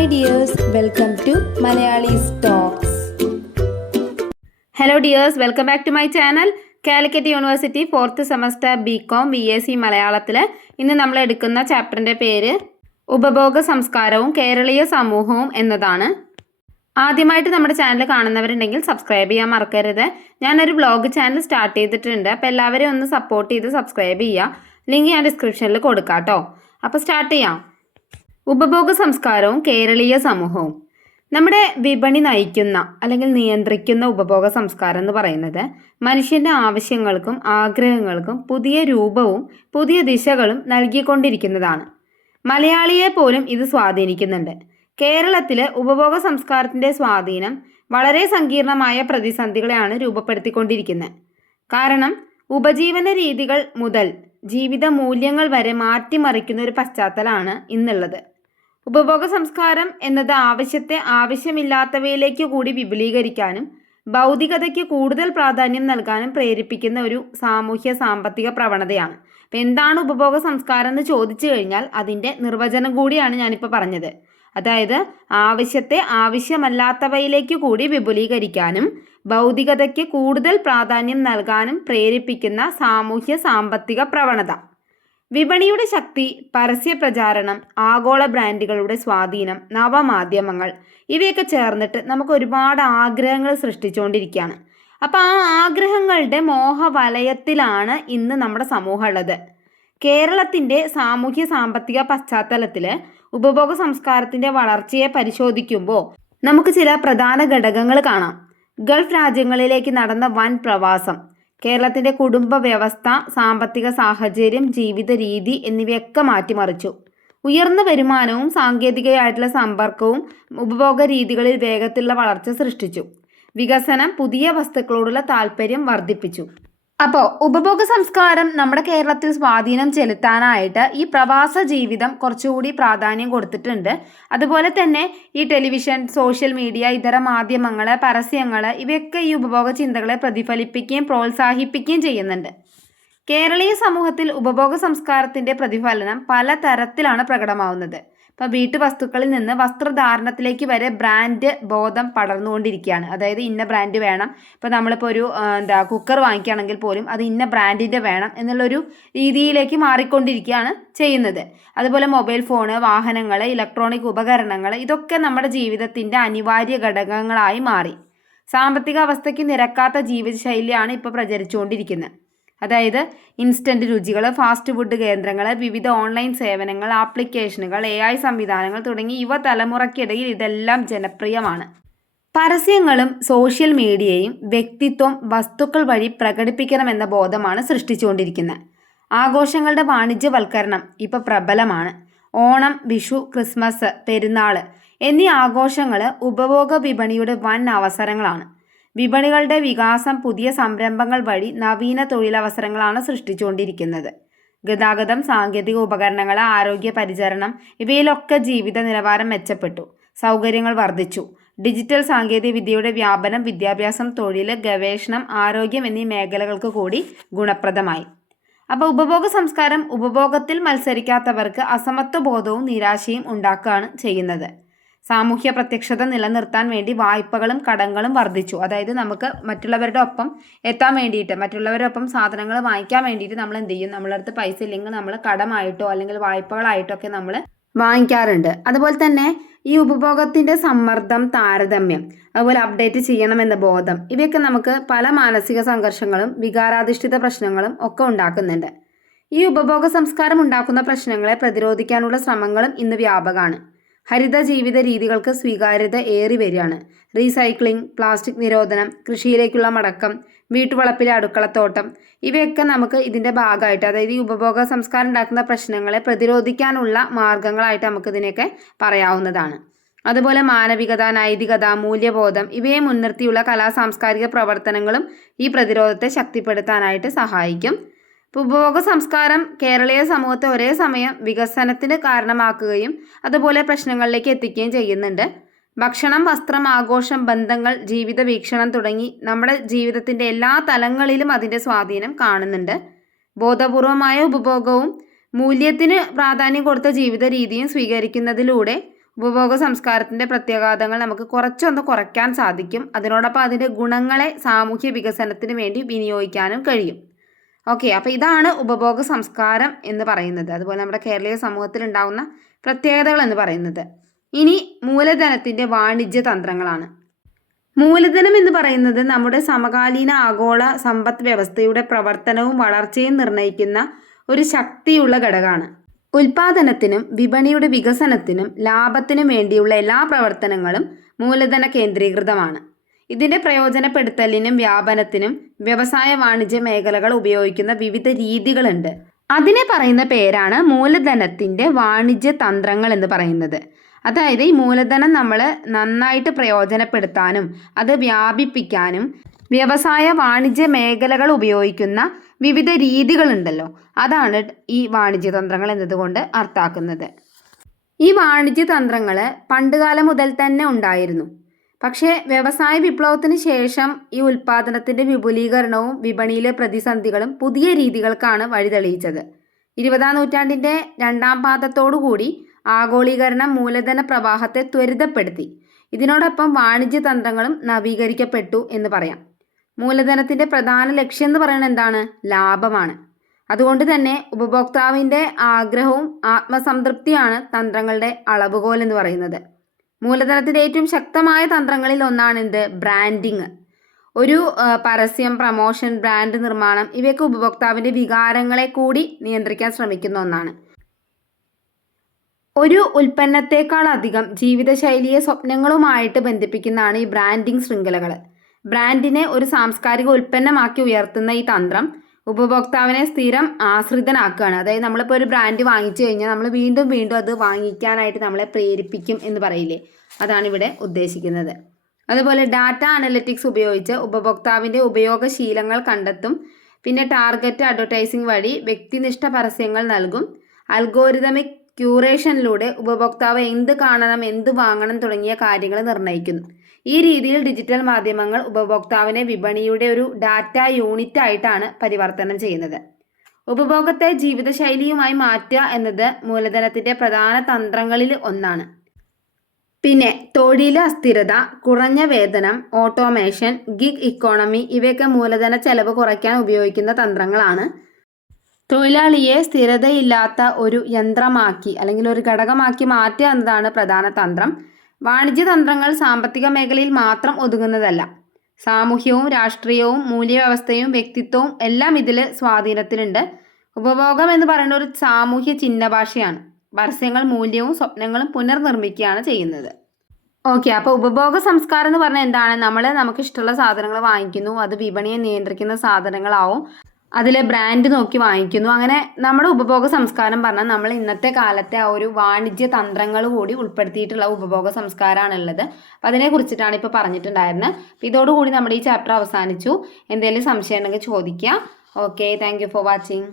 Hi dears welcome to Malayali stocks hello dears welcome back to my channel Calicut university fourth semester B com B S C മലയാളത്തിൽ ഇന്ന് നമ്മൾ എടുക്കുന്ന ചാപ്റ്ററിന്റെ പേര് ഉപഭോഗ സംസ്കാരവും കേരളീയ സമൂഹവും എന്നതാണ്. ആദ്യമായിട്ട് നമ്മുടെ ചാനൽ കാണുന്നവരുണ്ടെങ്കിൽ സബ്സ്ക്രൈബ് ചെയ്യാൻ മറക്കരുത്. ഞാനൊരു ബ്ലോഗ് ചാനൽ സ്റ്റാർട്ട് ചെയ്തിട്ടുണ്ട്. അപ്പോൾ എല്ലാവരെയും ഒന്ന് സപ്പോർട്ട് ചെയ്ത് സബ്സ്ക്രൈബ് ചെയ്യുക. ലിങ്ക് ഞാൻ ഡിസ്ക്രിപ്ഷനിൽ കൊടുക്കാം കേട്ടോ അപ്പോൾ സ്റ്റാർട്ട് ചെയ്യാം. ഉപഭോഗ സംസ്കാരവും കേരളീയ സമൂഹവും. നമ്മുടെ വിപണി നയിക്കുന്ന അല്ലെങ്കിൽ നിയന്ത്രിക്കുന്ന ഉപഭോഗ സംസ്കാരം എന്ന് പറയുന്നത് മനുഷ്യന്റെ ആവശ്യങ്ങൾക്കും ആഗ്രഹങ്ങൾക്കും പുതിയ രൂപവും പുതിയ ദിശകളും നൽകിക്കൊണ്ടിരിക്കുന്നതാണ്. മലയാളിയെ പോലും ഇത് സ്വാധീനിക്കുന്നുണ്ട്. കേരളത്തിലെ ഉപഭോഗ സംസ്കാരത്തിന്റെ സ്വാധീനം വളരെ സങ്കീർണമായ പ്രതിസന്ധികളെയാണ് രൂപപ്പെടുത്തിക്കൊണ്ടിരിക്കുന്നത്. കാരണം ഉപജീവന രീതികൾ മുതൽ ജീവിത മൂല്യങ്ങൾ വരെ മാറ്റിമറിക്കുന്ന ഒരു പശ്ചാത്തലമാണ് ഇന്നുള്ളത്. ഉപഭോഗ സംസ്കാരം എന്നത് ആവശ്യത്തെ ആവശ്യമില്ലാത്തവയിലേക്ക് കൂടി വിപുലീകരിക്കാനും ഭൗതികതയ്ക്ക് കൂടുതൽ പ്രാധാന്യം നൽകാനും പ്രേരിപ്പിക്കുന്ന ഒരു സാമൂഹ്യ സാമ്പത്തിക പ്രവണതയാണ്. അപ്പം എന്താണ് ഉപഭോഗ സംസ്കാരം എന്ന് ചോദിച്ചു കഴിഞ്ഞാൽ അതിന്റെ നിർവചനം കൂടിയാണ് ഞാനിപ്പോൾ പറഞ്ഞത്. അതായത് ആവശ്യത്തെ ആവശ്യമല്ലാത്തവയിലേക്ക് കൂടി വിപുലീകരിക്കാനും ഭൗതികതയ്ക്ക് കൂടുതൽ പ്രാധാന്യം നൽകാനും പ്രേരിപ്പിക്കുന്ന സാമൂഹ്യ സാമ്പത്തിക പ്രവണത. വിപണിയുടെ ശക്തി പരസ്യ പ്രചാരണം ആഗോള ബ്രാൻഡുകളുടെ സ്വാധീനം നവമാധ്യമങ്ങൾ ഇവയൊക്കെ ചേർന്നിട്ട് നമുക്ക് ഒരുപാട് ആഗ്രഹങ്ങൾ സൃഷ്ടിച്ചുകൊണ്ടിരിക്കുകയാണ് അപ്പോൾ ആ ആഗ്രഹങ്ങളുടെ മോഹവലയത്തിലാണ് ഇന്ന് നമ്മുടെ സമൂഹം ഉള്ളത്. കേരളത്തിന്റെ സാമൂഹ്യ സാമ്പത്തിക പശ്ചാത്തലത്തിൽ ഉപഭോഗ സംസ്കാരത്തിന്റെ വളർച്ചയെ പരിശോധിക്കുമ്പോൾ നമുക്ക് ചില പ്രധാന ഘടകങ്ങൾ കാണാം. ഗൾഫ് രാജ്യങ്ങളിലേക്ക് നടന്ന വൻ പ്രവാസം കേരളത്തിന്റെ കുടുംബ വ്യവസ്ഥ സാമ്പത്തിക സാഹചര്യം ജീവിത രീതി എന്നിവയൊക്കെ മാറ്റിമറിച്ചു. ഉയർന്ന വരുമാനവും സാങ്കേതികമായിട്ടുള്ള സമ്പർക്കവും ഉപഭോഗ രീതികളിൽ വേഗത്തിലുള്ള വളർച്ച സൃഷ്ടിച്ചു. വികസനം പുതിയ വസ്തുക്കളോടുള്ള താല്പര്യം വർദ്ധിപ്പിച്ചു. അപ്പോൾ ഉപഭോഗ സംസ്കാരം നമ്മുടെ കേരളത്തിൽ സ്വാധീനം ചെലുത്താനായിട്ട് ഈ പ്രവാസ ജീവിതം കുറച്ചുകൂടി പ്രാധാന്യം കൊടുത്തിട്ടുണ്ട്. അതുപോലെ തന്നെ ഈ ടെലിവിഷൻ സോഷ്യൽ മീഡിയ ഇതര മാധ്യമങ്ങൾ പരസ്യങ്ങൾ ഇവയൊക്കെ ഈ ഉപഭോഗ ചിന്തകളെ പ്രതിഫലിപ്പിക്കുകയും പ്രോത്സാഹിപ്പിക്കുകയും ചെയ്യുന്നുണ്ട്. കേരളീയ സമൂഹത്തിൽ ഉപഭോഗ സംസ്കാരത്തിന്റെ പ്രതിഫലനം പല തരത്തിലാണ് പ്രകടമാവുന്നത്. ഇപ്പോൾ വീട്ടുവസ്തുക്കളിൽ നിന്ന് വസ്ത്രധാരണത്തിലേക്ക് വരെ ബ്രാൻഡ് ബോധം പടർന്നുകൊണ്ടിരിക്കുകയാണ്. അതായത് ഇന്ന ബ്രാൻഡ് വേണം. ഇപ്പോൾ നമ്മളിപ്പോൾ ഒരു എന്താ കുക്കർ വാങ്ങിക്കുകയാണെങ്കിൽ പോലും അത് ഇന്ന ബ്രാൻഡിന്റെ വേണം എന്നുള്ളൊരു രീതിയിലേക്ക് മാറിക്കൊണ്ടിരിക്കുകയാണ് ചെയ്യുന്നത്. അതുപോലെ മൊബൈൽ ഫോണ് വാഹനങ്ങൾ ഇലക്ട്രോണിക് ഉപകരണങ്ങൾ ഇതൊക്കെ നമ്മുടെ ജീവിതത്തിന്റെ അനിവാര്യ ഘടകങ്ങളായി മാറി. സാമ്പത്തിക അവസ്ഥയ്ക്ക് നിരക്കാത്ത ജീവിതശൈലിയാണ് ഇപ്പോൾ പ്രചരിച്ചുകൊണ്ടിരിക്കുന്നത്. അതായത് ഇൻസ്റ്റന്റ് രുചികൾ ഫാസ്റ്റ് ഫുഡ് കേന്ദ്രങ്ങൾ വിവിധ ഓൺലൈൻ സേവനങ്ങൾ ആപ്ലിക്കേഷനുകൾ എ ഐ സംവിധാനങ്ങൾ തുടങ്ങി യുവതലമുറയ്ക്കിടയിൽ ഇതെല്ലാം ജനപ്രിയമാണ്. പരസ്യങ്ങളും സോഷ്യൽ മീഡിയയും വ്യക്തിത്വം വസ്തുക്കൾ വഴി പ്രകടിപ്പിക്കണമെന്ന ബോധമാണ് സൃഷ്ടിച്ചുകൊണ്ടിരിക്കുന്നത്. ആഘോഷങ്ങളുടെ വാണിജ്യവൽക്കരണം ഇപ്പോൾ പ്രബലമാണ്. ഓണം വിഷു ക്രിസ്മസ് പെരുന്നാൾ എന്നീ ആഘോഷങ്ങൾ ഉപഭോഗ വിപണിയുടെ വൻ അവസരങ്ങളാണ്. വിപണികളുടെ വികാസം പുതിയ സംരംഭങ്ങൾ വഴി നവീന തൊഴിലവസരങ്ങളാണ് സൃഷ്ടിച്ചുകൊണ്ടിരിക്കുന്നത്. ഗതാഗതം സാങ്കേതിക ഉപകരണങ്ങൾ ആരോഗ്യ പരിചരണം ഇവയിലൊക്കെ ജീവിത നിലവാരം മെച്ചപ്പെട്ടു. സൗകര്യങ്ങൾ വർദ്ധിച്ചു. ഡിജിറ്റൽ സാങ്കേതിക വിദ്യയുടെ വ്യാപനം വിദ്യാഭ്യാസം തൊഴിൽ ഗവേഷണം ആരോഗ്യം എന്നീ മേഖലകൾക്ക് കൂടി ഗുണപ്രദമായി. അപ്പോൾ ഉപഭോഗ സംസ്കാരം ഉപഭോഗത്തിൽ മത്സരിക്കാത്തവർക്ക് അസമത്വ ബോധവും നിരാശയും ഉണ്ടാക്കുകയാണ് ചെയ്യുന്നത്. സാമൂഹ്യ പ്രത്യക്ഷത നിലനിർത്താൻ വേണ്ടി വായ്പകളും കടങ്ങളും വർദ്ധിച്ചു. അതായത് നമുക്ക് മറ്റുള്ളവരുടെ ഒപ്പം എത്താൻ വേണ്ടിയിട്ട് മറ്റുള്ളവരുടെ ഒപ്പം സാധനങ്ങൾ വാങ്ങിക്കാൻ വേണ്ടിയിട്ട് നമ്മൾ എന്ത് ചെയ്യും? നമ്മളെ അടുത്ത് പൈസ ഇല്ലെങ്കിൽ നമ്മൾ കടമായിട്ടോ അല്ലെങ്കിൽ വായ്പകളായിട്ടോ ഒക്കെ നമ്മൾ വാങ്ങിക്കാറുണ്ട്. അതുപോലെ തന്നെ ഈ ഉപഭോഗത്തിന്റെ സമ്മർദ്ദം താരതമ്യം അതുപോലെ അപ്ഡേറ്റ് ചെയ്യണമെന്ന ബോധം ഇവയൊക്കെ നമുക്ക് പല മാനസിക സംഘർഷങ്ങളും വികാരാധിഷ്ഠിത പ്രശ്നങ്ങളും ഒക്കെ ഉണ്ടാക്കുന്നുണ്ട്. ഈ ഉപഭോഗ സംസ്കാരം ഉണ്ടാക്കുന്ന പ്രശ്നങ്ങളെ പ്രതിരോധിക്കാനുള്ള ശ്രമങ്ങളും ഇന്ന് വ്യാപകമാണ്. ഹരിത ജീവിത രീതികൾക്ക് സ്വീകാര്യത ഏറി വരികയാണ്. റീസൈക്ലിംഗ് പ്ലാസ്റ്റിക് നിരോധനം കൃഷിയിലേക്കുള്ള മടക്കം വീട്ടുവളപ്പിലെ അടുക്കളത്തോട്ടം ഇവയൊക്കെ നമുക്ക് ഇതിന്റെ ഭാഗമായിട്ട് അതായത് ഈ ഉപഭോഗ സംസ്കാരം ഉണ്ടാക്കുന്ന പ്രശ്നങ്ങളെ പ്രതിരോധിക്കാനുള്ള മാർഗങ്ങളായിട്ട് നമുക്ക് ഇതിനെയൊക്കെ പറയാവുന്നതാണ്. അതുപോലെ മാനവികത നൈതികത മൂല്യബോധം ഇവയെ മുൻനിർത്തിയുള്ള കലാ സാംസ്കാരിക പ്രവർത്തനങ്ങളും ഈ പ്രതിരോധത്തെ ശക്തിപ്പെടുത്താനായിട്ട് സഹായിക്കും. ഉപഭോഗ സംസ്കാരം കേരളീയ സമൂഹത്തെ ഒരേ സമയം വികസനത്തിന് കാരണമാക്കുകയും അതുപോലെ പ്രശ്നങ്ങളിലേക്ക് എത്തിക്കുകയും ചെയ്യുന്നുണ്ട്. ഭക്ഷണം വസ്ത്രം ആഘോഷം ബന്ധങ്ങൾ ജീവിത വീക്ഷണം തുടങ്ങി നമ്മുടെ ജീവിതത്തിന്റെ എല്ലാ തലങ്ങളിലും അതിന്റെ സ്വാധീനം കാണുന്നുണ്ട്. ബോധപൂർവമായ ഉപഭോഗവും മൂല്യത്തിന് പ്രാധാന്യം കൊടുത്ത ജീവിത രീതിയും സ്വീകരിക്കുന്നതിലൂടെ ഉപഭോഗ സംസ്കാരത്തിന്റെ പ്രത്യാഘാതങ്ങൾ നമുക്ക് കുറച്ചൊന്ന് കുറയ്ക്കാൻ സാധിക്കും. അതിനോടൊപ്പം അതിന്റെ ഗുണങ്ങളെ സാമൂഹ്യ വികസനത്തിന് വേണ്ടി വിനിയോഗിക്കാനും കഴിയും. ഓക്കെ അപ്പോൾ ഇതാണ് ഉപഭോഗ സംസ്കാരം എന്ന് പറയുന്നത്. അതുപോലെ നമ്മുടെ കേരളീയ സമൂഹത്തിൽ ഉണ്ടാകുന്ന പ്രത്യേകതകൾ എന്ന് പറയുന്നത്. ഇനി മൂലധനത്തിന്റെ വാണിജ്യ തന്ത്രങ്ങളാണ്. മൂലധനം എന്ന് പറയുന്നത് നമ്മുടെ സമകാലീന ആഗോള സമ്പദ് വ്യവസ്ഥയുടെ പ്രവർത്തനവും വളർച്ചയും നിർണയിക്കുന്ന ഒരു ശക്തിയുള്ള ഘടകമാണ്. ഉൽപാദനത്തിനും വിപണിയുടെ വികസനത്തിനും ലാഭത്തിനും വേണ്ടിയുള്ള എല്ലാ പ്രവർത്തനങ്ങളും മൂലധന കേന്ദ്രീകൃതമാണ്. ഇതിന്റെ പ്രയോജനപ്പെടുത്തലിനും വ്യാപനത്തിനും വ്യവസായ വാണിജ്യ മേഖലകൾ ഉപയോഗിക്കുന്ന വിവിധ രീതികളുണ്ട്. അതിനെ പറയുന്ന പേരാണ് മൂലധനത്തിന്റെ വാണിജ്യ തന്ത്രങ്ങൾ എന്ന് പറയുന്നത്. അതായത് ഈ മൂലധനം നമ്മൾ നന്നായിട്ട് പ്രയോജനപ്പെടുത്താനും അത് വ്യാപിപ്പിക്കാനും വ്യവസായ വാണിജ്യ മേഖലകൾ ഉപയോഗിക്കുന്ന വിവിധ രീതികളുണ്ടല്ലോ. അതാണ് ഈ വാണിജ്യ തന്ത്രങ്ങൾ എന്നതുകൊണ്ട് അർത്ഥാക്കുന്നത് ഈ വാണിജ്യ തന്ത്രങ്ങൾ പണ്ടുകാലം മുതൽ തന്നെ ഉണ്ടായിരുന്നു. പക്ഷേ വ്യവസായ വിപ്ലവത്തിന് ശേഷം ഈ ഉൽപ്പാദനത്തിന്റെ വിപുലീകരണവും വിപണിയിലെ പ്രതിസന്ധികളും പുതിയ രീതികൾക്കാണ് വഴിതെളിയിച്ചത്. ഇരുപതാം നൂറ്റാണ്ടിന്റെ രണ്ടാം പാദത്തോടുകൂടി ആഗോളീകരണം മൂലധന പ്രവാഹത്തെ ത്വരിതപ്പെടുത്തി. ഇതിനോടൊപ്പം വാണിജ്യ തന്ത്രങ്ങളും നവീകരിക്കപ്പെട്ടു എന്ന് പറയാം. മൂലധനത്തിന്റെ പ്രധാന ലക്ഷ്യം എന്ന് പറയുന്നത് എന്താണ്? ലാഭമാണ്. അതുകൊണ്ട് തന്നെ ഉപഭോക്താവിന്റെ ആഗ്രഹവും ആത്മസംതൃപ്തിയാണ് തന്ത്രങ്ങളുടെ അളവുകോൽ എന്ന് പറയുന്നത്. മൂലധനത്തിന്റെ ഏറ്റവും ശക്തമായ തന്ത്രങ്ങളിൽ ഒന്നാണ് എന്ത്? ബ്രാൻഡിങ്. ഒരു പരസ്യം പ്രമോഷൻ ബ്രാൻഡ് നിർമ്മാണം ഇവയൊക്കെ ഉപഭോക്താവിന്റെ വികാരങ്ങളെ കൂടി നിയന്ത്രിക്കാൻ ശ്രമിക്കുന്ന ഒന്നാണ്. ഒരു ഉൽപ്പന്നത്തെക്കാൾ അധികം ജീവിതശൈലിയെ സ്വപ്നങ്ങളുമായിട്ട് ബന്ധിപ്പിക്കുന്നതാണ് ഈ ബ്രാൻഡിംഗ് ശൃംഖലകൾ ബ്രാൻഡിനെ ഒരു സാംസ്കാരിക ഉൽപ്പന്നമാക്കി ഉയർത്തുന്ന ഈ തന്ത്രം ഉപഭോക്താവിനെ സ്ഥിരം ആശ്രിതനാക്കുകയാണ്. അതായത് നമ്മളിപ്പോൾ ഒരു ബ്രാൻഡ് വാങ്ങിച്ചു കഴിഞ്ഞാൽ നമ്മൾ വീണ്ടും വീണ്ടും അത് വാങ്ങിക്കാനായിട്ട് നമ്മളെ പ്രേരിപ്പിക്കും എന്ന് പറയില്ലേ? അതാണ് ഇവിടെ ഉദ്ദേശിക്കുന്നത്. അതുപോലെ ഡാറ്റ അനലറ്റിക്സ് ഉപയോഗിച്ച് ഉപഭോക്താവിന്റെ ഉപയോഗശീലങ്ങൾ കണ്ടെത്തും. പിന്നെ ടാർഗറ്റ് അഡ്വർടൈസിംഗ് വഴി വ്യക്തിനിഷ്ഠ പരസ്യങ്ങൾ നൽകും. അൽഗോരിതമിക് ക്യൂറേഷനിലൂടെ ഉപഭോക്താവ് എന്ത് കാണണം എന്ത് വാങ്ങണം തുടങ്ങിയ കാര്യങ്ങൾ നിർണയിക്കുന്നു. ഈ രീതിയിൽ ഡിജിറ്റൽ മാധ്യമങ്ങൾ ഉപഭോക്താവിനെ വിപണിയുടെ ഒരു ഡാറ്റ യൂണിറ്റ് ആയിട്ടാണ് പരിവർത്തനം ചെയ്യുന്നത്. ഉപഭോഗത്തെ ജീവിതശൈലിയുമായി മാറ്റുക എന്നത് മൂലധനത്തിന്റെ പ്രധാന തന്ത്രങ്ങളിൽ ഒന്നാണ്. പിന്നെ തൊഴിൽ അസ്ഥിരത കുറഞ്ഞ വേതനം ഓട്ടോമേഷൻ ഗിഗ് ഇക്കോണമി ഇവയൊക്കെ മൂലധന ചെലവ് കുറയ്ക്കാൻ ഉപയോഗിക്കുന്ന തന്ത്രങ്ങളാണ്. തൊഴിലാളിയെ സ്ഥിരതയില്ലാത്ത ഒരു യന്ത്രമാക്കി അല്ലെങ്കിൽ ഒരു ഘടകമാക്കി മാറ്റുക എന്നതാണ് പ്രധാന തന്ത്രം. വാണിജ്യ തന്ത്രങ്ങൾ സാമ്പത്തിക മേഖലയിൽ മാത്രം ഒതുങ്ങുന്നതല്ല. സാമൂഹ്യവും രാഷ്ട്രീയവും മൂല്യവ്യവസ്ഥയും വ്യക്തിത്വവും എല്ലാം ഇതിൽ സ്വാധീനത്തിലുണ്ട്. ഉപഭോഗം എന്ന് പറയുന്ന ഒരു സാമൂഹ്യ ചിഹ്ന ഭാഷയാണ് പരസ്യങ്ങൾ മൂല്യവും സ്വപ്നങ്ങളും പുനർനിർമ്മിക്കുകയാണ് ചെയ്യുന്നത്. ഓക്കെ അപ്പോൾ ഉപഭോഗ സംസ്കാരം എന്ന് പറഞ്ഞാൽ എന്താണ്? നമ്മൾ നമുക്ക് ഇഷ്ടമുള്ള സാധനങ്ങൾ വാങ്ങിക്കുന്നു അത് വിപണിയെ നിയന്ത്രിക്കുന്ന സാധനങ്ങളാവും. അതിലെ ബ്രാൻഡ് നോക്കി വാങ്ങിക്കുന്നു. അങ്ങനെ നമ്മുടെ ഉപഭോഗ സംസ്കാരം പറഞ്ഞാൽ നമ്മൾ ഇന്നത്തെ കാലത്തെ ആ ഒരു വാണിജ്യ തന്ത്രങ്ങൾ കൂടി ഉൾപ്പെടുത്തിയിട്ടുള്ള ഉപഭോഗ സംസ്കാരമാണ് ഉള്ളത് അപ്പം അതിനെ കുറിച്ചിട്ടാണ് ഇപ്പോൾ പറഞ്ഞിട്ടുണ്ടായിരുന്നത്. അപ്പം ഇതോടുകൂടി നമ്മുടെ ഈ ചാപ്റ്റർ അവസാനിച്ചു. എന്തെങ്കിലും സംശയം ഉണ്ടെങ്കിൽ ചോദിക്കുക. Okay thank for watching